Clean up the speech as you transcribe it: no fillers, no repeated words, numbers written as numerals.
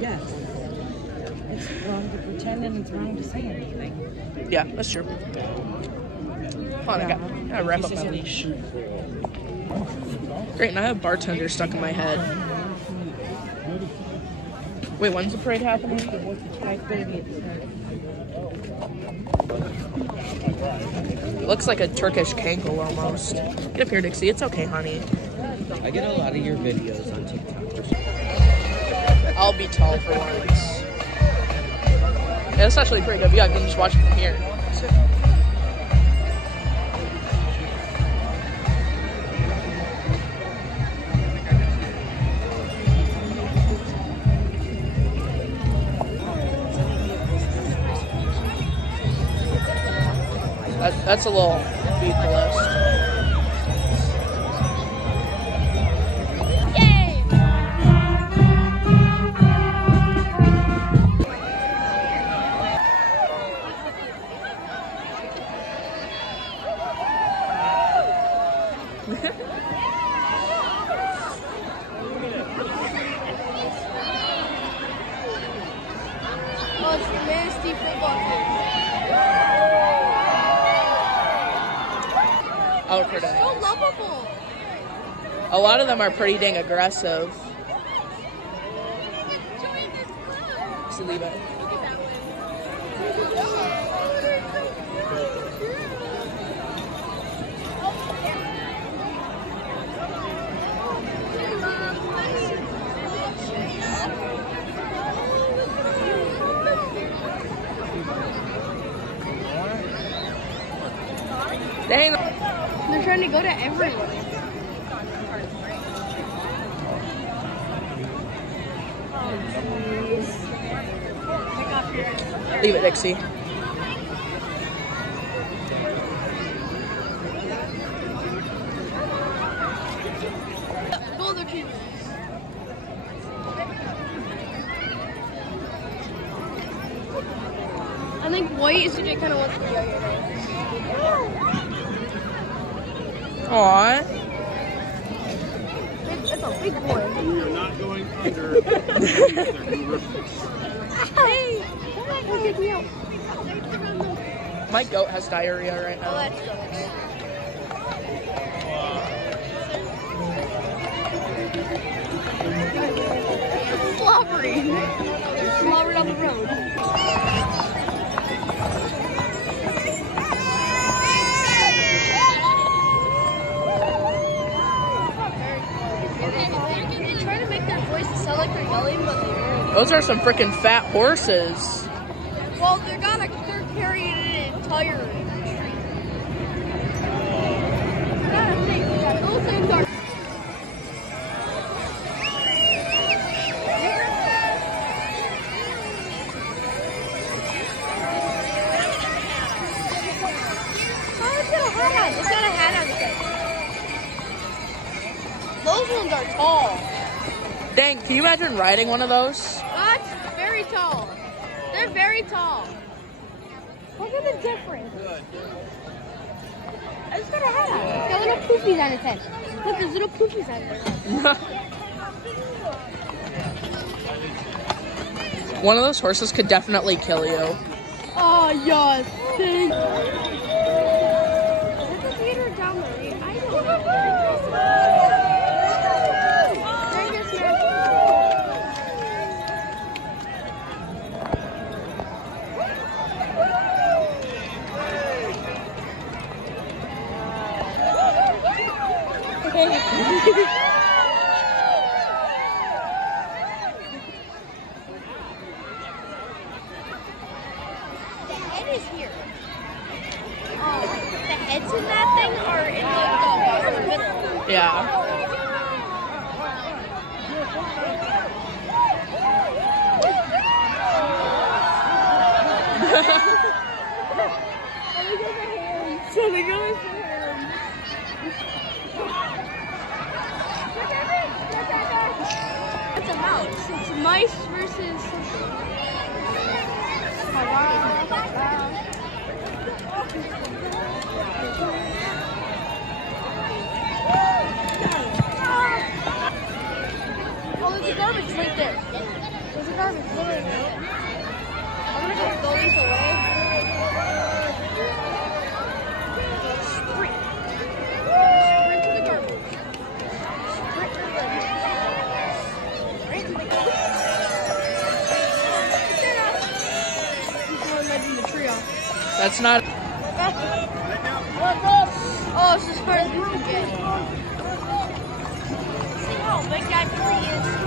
Yes. It's wrong to pretend and it's wrong to say anything. Yeah, that's true. Hold on, I gotta wrap up my leash. Great, and I have bartender stuck in my head. Wait, when's the parade happening? 5:30. It looks like a Turkish cankle almost. Get up here, Dixie. It's okay, honey. I get a lot of your videos on TikTok. I'll be tall for once. Yeah, that's actually a pretty good view. I can just watch it from here. That's a little beat the list. Oh, it's the Manistee football team. Oh, pretty. So lovable. A lot of them are pretty dang aggressive. So leave it. Dang. They're trying to go to everyone. Leave it, Dixie. Go the people. I think white is kind of wants to be out here. Aww. It's a big one. You're not going under. Hey! Come get me out. My goat has diarrhea right now. Oh, that's good. Slobbery. Slobbered on the road. They try to make their voices sound like they're yelling, but they're... Those are some freaking fat horses. Well, they're carrying an entire tree. Those things are... It's got a hat on it. Those ones are tall. Dang, can you imagine riding one of those? That's very tall. They're very tall. Look at the difference. It's got a hat on it. It's got little poofies on its head. Look, there's little poofies on its head. One of those horses could definitely kill you. Oh, yes. There's a theater down the way. I don't know. The head is here. The heads in that thing are in the middle. Yeah. So they go with the hands. It's a mouse. It's mice versus... That's not. Oh, it's as far as we can get. See how big that tree is?